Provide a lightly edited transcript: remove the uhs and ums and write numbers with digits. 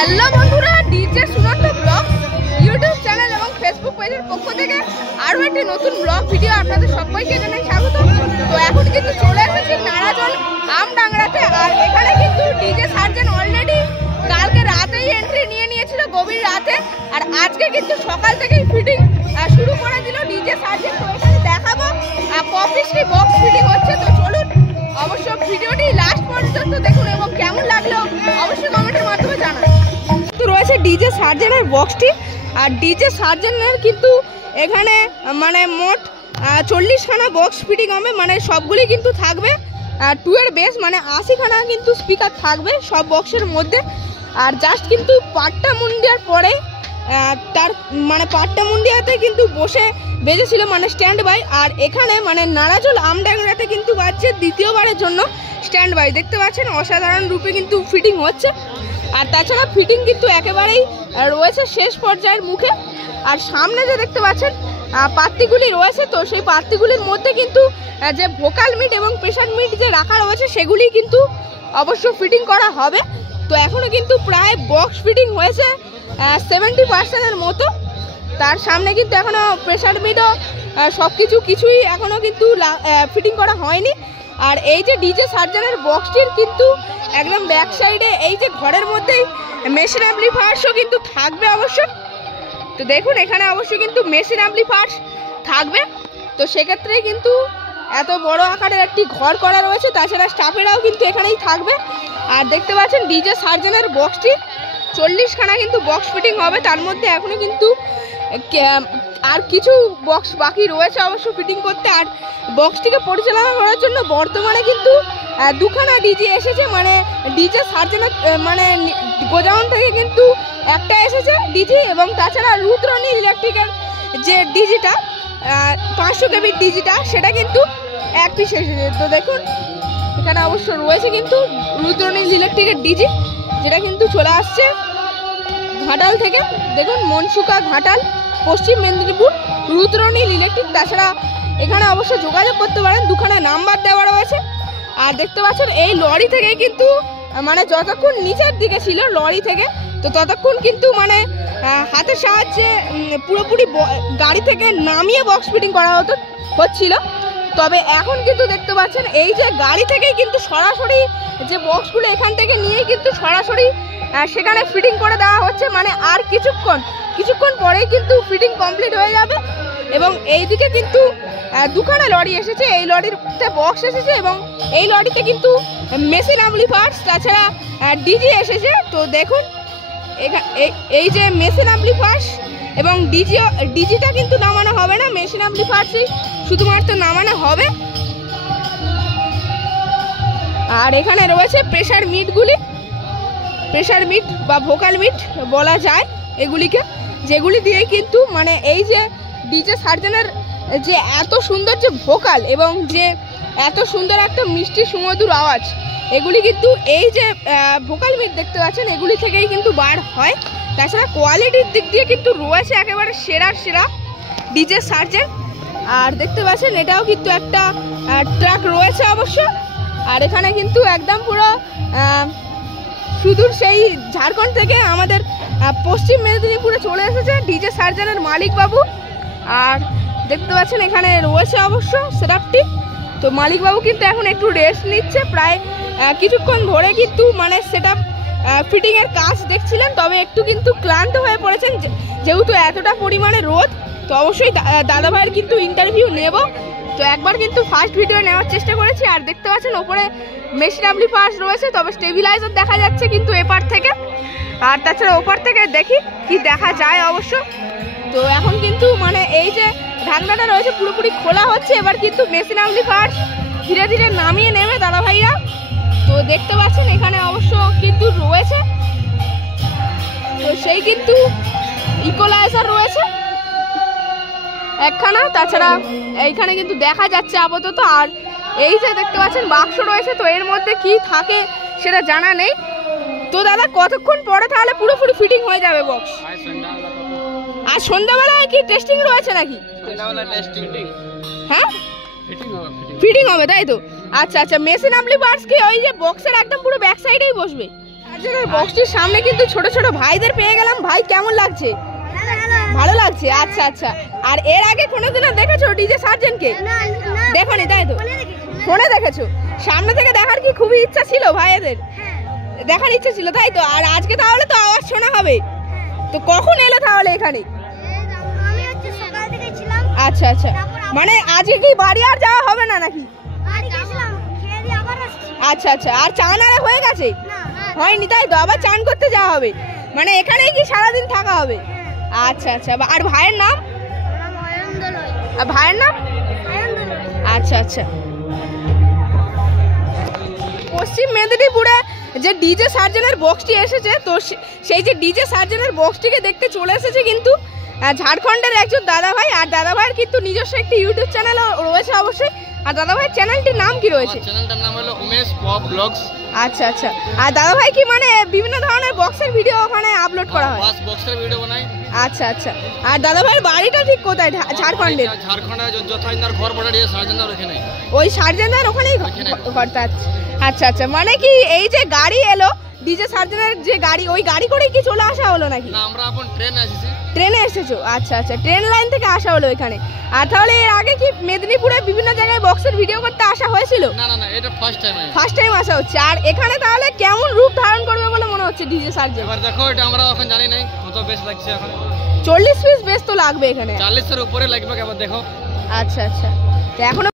Hello বন্ধুরা, DJ Sunanta blogs YouTube channel এবং Facebook পেজের পক্ষ থেকে আরও একটি নতুন ব্লগ ভিডিও আপনাদের সবাইকে জানাই স্বাগত। তো এখন কিন্তু চলে এসেছি নারাজল আমডাংরাতে। আর এখানে কিন্তু ডিজে সার্জেন অলরেডি কালকে রাতেই এন্ট্রি নিয়ে নিয়েছিল, গভীর রাতে। আর আজকে কিন্তু সকাল থেকেই ফিটিং শুরু করে দিল ডিজে সার্জেন। তো এখানে দেখাবো কপিসটি বক্স ফিটিং হচ্ছে। তো চলুন অবশ্য ভিডিওটি লাস্ট পর্যন্ত দেখুন এবং কেমন লাগলো অবশ্যই কমেন্টের মাধ্যমে জানান। তো রয়েছে ডিজে সার্জেনের বক্সটি। আর ডিজে সার্জেনের কিন্তু এখানে মানে মোট 40খানা বক্স ফিটিং হবে, মানে সবগুলি কিন্তু থাকবে 2 এর বেস, মানে 80খানা কিন্তু স্পিকার থাকবে সব বক্সের মধ্যে। আর জাস্ট কিন্তু পাট্টা মুন্ডিয়ার পরে তার মানে পাট্টা মুন্ডিয়াতে কিন্তু বসে বেজেছিল, মানে স্ট্যান্ড বাই। আর এখানে মানে নারাজল আমডাংরাতে কিন্তু বাজছে দ্বিতীয়বারের জন্য স্ট্যান্ড বাই। দেখতে পাচ্ছেন অসাধারণ রূপে কিন্তু ফিটিং হচ্ছে। আর তাছাড়া ফিটিং কিন্তু একেবারেই রয়েছে শেষ পর্যায়ের মুখে। আর সামনে যে দেখতে পাচ্ছেন পাত্তিগুলি রয়েছে, তো সেই পাত্তিগুলির মধ্যে কিন্তু যে ভোকাল মিট এবং প্রেশার মিট যে রাখা রয়েছে সেগুলি কিন্তু অবশ্য ফিটিং করা হবে। তো এখনও কিন্তু প্রায় বক্স ফিটিং হয়েছে 70%-এর মতো। তার সামনে কিন্তু এখনও প্রেশার মিটও সব কিছুই এখনও কিন্তু ফিটিং করা হয়নি। আর এই যে ডিজে সার্জেনের বক্সটির কিন্তু একদম ব্যাক সাইডে এই যে ঘরের মধ্যেই মেশিন অ্যাম্পলিফায়ার্সও কিন্তু থাকবে অবশ্য। তো দেখুন এখানে অবশ্যই কিন্তু মেশিন অ্যাম্পলিফায়ার্স থাকবে। তো সেক্ষেত্রে কিন্তু এত বড় আকারের একটি ঘর করা রয়েছে। তাছাড়া স্টাফেরাও কিন্তু এখানেই থাকবে। আর দেখতে পাচ্ছেন ডিজে সার্জেনের বক্সটি 40খানা কিন্তু বক্স ফিটিং হবে। তার মধ্যে এখনও কিন্তু আর কিছু বক্স বাকি রয়েছে অবশ্য ফিটিং করতে। আর বক্সটিকে পরিচালনা করার জন্য বর্তমানে কিন্তু 2খানা ডিজি এসেছে, মানে ডিজে সার্জেনের মানে গোডাউন থেকে কিন্তু একটা এসেছে ডিজি, এবং তাছাড়া রুদ্রনীল ইলেকট্রিকের যে ডিজিটা 500 কেবির ডিজিটা সেটা কিন্তু এক পিস এসেছে। তো দেখুন এখানে অবশ্য রয়েছে কিন্তু রুদ্রনীল ইলেকট্রিকের ডিজি, যেটা কিন্তু চলে আসছে ঘাটাল থেকে। দেখুন মনসুকা ঘাটাল, পশ্চিম মেদিনীপুর, রুদ্রনীল ইলেকট্রিক। তাছাড়া এখানে অবশ্য যোগাযোগ করতে পারেন, 2খানা নাম্বার দেওয়া রয়েছে। আর দেখতে পাচ্ছেন এই লরি থেকে কিন্তু মানে যতক্ষণ নিচের দিকে ছিল লরি থেকে, তো ততক্ষণ কিন্তু মানে হাতের সাহায্যে পুরোপুরি গাড়ি থেকে নামিয়ে বক্স ফিটিং করা হচ্ছিল। তবে এখন কিন্তু দেখতে পাচ্ছেন এই যে গাড়ি থেকেই কিন্তু সরাসরি যে বক্সগুলো এখান থেকে নিয়েই কিন্তু সরাসরি সেখানে ফিটিং করে দেওয়া হচ্ছে। মানে আর কিছুক্ষণ পরেই কিন্তু ফিটিং কমপ্লিট হয়ে যাবে। এবং এই দিকে কিন্তু 2খানা লরি এসেছে, এই লরিতে বক্স এসেছে এবং এই লরিতে কিন্তু মেশিন অ্যাম্পলিফায়ার্স তাছাড়া ডিজি এসেছে। তো দেখুন এই যে মেশিন অ্যাম্পলিফায়ার্স এবং ডিজিটা কিন্তু নামানো হবে না, মেশিন অ্যাম্পলিফায়ার্সই শুধুমাত্র নামানো হবে। আর এখানে রয়েছে প্রেশার মিটগুলি, প্রেশার মিট বা ভোকাল মিট বলা যায় এগুলিকে, যেগুলি দিয়েই কিন্তু মানে এই যে ডিজে সার্জেনের যে এত সুন্দর যে ভোকাল এবং যে এত সুন্দর একটা মিষ্টি সুমধুর আওয়াজ, এগুলি কিন্তু এই যে ভোকাল মিট দেখতে পাচ্ছেন এগুলি থেকেই কিন্তু বার হয়। তাছাড়া কোয়ালিটির দিক দিয়ে কিন্তু রয়েছে একেবারে সেরা ডিজে সার্জেন। আর দেখতে পাচ্ছেন এটাও কিন্তু একটা ট্রাক রয়েছে অবশ্য। আর এখানে কিন্তু একদম পুরো সুদূর সেই ঝাড়খণ্ড থেকে আমাদের পশ্চিম মেদিনীপুরে চলে এসেছে ডিজে সার্জেনের মালিক বাবু। আর দেখতে পাচ্ছেন এখানে রয়েছে অবশ্য সেটআপটি। তো মালিক বাবু কিন্তু এখন একটু রেস্ট নিচ্ছে, প্রায় কিছুক্ষণ ধরে কিন্তু মানে সেটআপ ফিটিংয়ের কাজ দেখছিলেন। তবে একটু কিন্তু ক্লান্ত হয়ে পড়েছেন যেহেতু এতটা পরিমাণে রোদ। তো অবশ্যই দাদা ভাইয়ের কিন্তু ইন্টারভিউ নেব। তো একবার কিন্তু ফার্স্ট ভিডিও নেওয়ার চেষ্টা করেছি। আর দেখতে পাচ্ছেন ওপরে মেশিন অ্যাম্পলিফায়ার্স রয়েছে, তবে স্টেবিলাইজার দেখা যাচ্ছে কিন্তু এপার থেকে। আর তাছাড়া ওপার থেকে দেখি কি দেখা যায় অবশ্য। তো এখন কিন্তু মানে এই যে ঢাকনাটা রয়েছে পুরোপুরি খোলা হচ্ছে। এবার কিন্তু মেশিন অ্যাম্পলিফায়ার্স ধীরে ধীরে নামিয়ে নেবে দাদা ভাইয়া। তো দেখতে পাচ্ছেন এখানে অবশ্য কিন্তু রয়েছে, তো সেই কিন্তু ইকোলাইজার রয়েছে একখানা। তাছাড়া এইখানে কিন্তু দেখা যাচ্ছে আপাতত। আর এই যে দেখতে পাচ্ছেন বাক্স রয়েছে, তো এর মধ্যে কি থাকে সেটা জানা নেই। তো দাদা কতক্ষণ পরে তাহলে পুরোপুরি ফিটিং হয়ে যাবে বক্স? আর সন্ধ্যাবেলায় কি টেস্টিং রয়েছে নাকি? হ্যাঁ ফিটিং হবে তাই তো। আচ্ছা মেশিন অ্যাম্পলিফায়ার্স কি ওই যে বক্সের একদম পুরো ব্যাক সাইডেই বসবে? বক্সটির সামনে কিন্তু ছোট ছোট ভাইদের পেয়ে গেলাম। ভাই কেমন লাগছে? ভালো লাগছে। আচ্ছা আচ্ছা। আর এর আগে কোনোদিনও দেখেছো ডিজে সার্জেন্টকে? দেখোনি তাই তো? ফোনে দেখেছো? সামনে থেকে দেখার কি খুবই ইচ্ছা ছিল ভাইদের? দেখার ইচ্ছা ছিল তাই তো? আর আজকে তাহলে তো আওয়াজ শোনা হবে। তো কখন এলো তাহলে এখানে? আচ্ছা আচ্ছা, মানে আজকে কি বাড়ি আর যাওয়া হবে না নাকি? আচ্ছা আচ্ছা। আর চান আর হয়ে গেছে? হয়নি তাই তো? আবার চান করতে যাওয়া হবে, মানে এখানেই কি সারাদিন থাকা হবে? আচ্ছা আচ্ছা। আর ভাইয়ের নাম? ভাইয়ের নাম? আচ্ছা আচ্ছা। পশ্চিম মেদিনীপুরে যে ডিজে সার্জেনের বক্সটি এসেছে, তো সেই যে ডিজে সার্জেনের বক্সটিকে দেখতে চলে এসেছে কিন্তু ঝাড়খণ্ডের একজন দাদা ভাই। আর দাদা ভাইয়ের কিন্তু নিজস্ব একটি ইউটিউব চ্যানেলও রয়েছে অবশ্যই। আর দাদা ভাইয়ের চ্যানেলটির নাম কি রয়েছে? চ্যানেলটার নাম হলো উমেশ পপ ব্লগস। আচ্ছা আচ্ছা। আর দাদা ভাই কি মানে বিভিন্ন ধরনের বক্সের ভিডিও ওখানে আপলোড করা হয়? বক্সের ভিডিও বানাই। আচ্ছা আচ্ছা। আর দাদা ভাইয়ের বাড়িটা ঠিক কোথায়? ঝাড়খণ্ডের? ঝাড়খণ্ডের যথাইন্দার ঘর বড় দিয়ে সার্জেন্দার ওখানে। ওই সার্জেন্দার ওখানেই ঘরটা? আচ্ছা আচ্ছা। মানে কি এই যে গাড়ি এলো ডিজে সার্জেনের যে গাড়ি, ওই গাড়ি করেই কি চলে আসা হলো নাকি? না, আমরা এখন ট্রেনে এসেছি। ট্রেনে এসেছো? আচ্ছা আচ্ছা। ট্রেন লাইন থেকে আসা হলো এখানে। আর তাহলে এর আগে কি মেদিনীপুরে বিভিন্ন জায়গায় বক্সের ভিডিও করতে আসা হয়েছিল? না না না, এটা ফার্স্ট টাইম। ফার্স্ট টাইম আসা হচ্ছে। আর এখানে তাহলে কেমন রূপ ধারণ করবে বলে মনে হচ্ছে ডিজে সার্জেন? এবার দেখো, এটা আমরা এখন জানি নাই কত বেশ লাগছে। এখন 40 পিস বেশ তো লাগবে এখানে। 40 এর উপরে লাগবে। এবার দেখো। আচ্ছা আচ্ছা। তো এখনো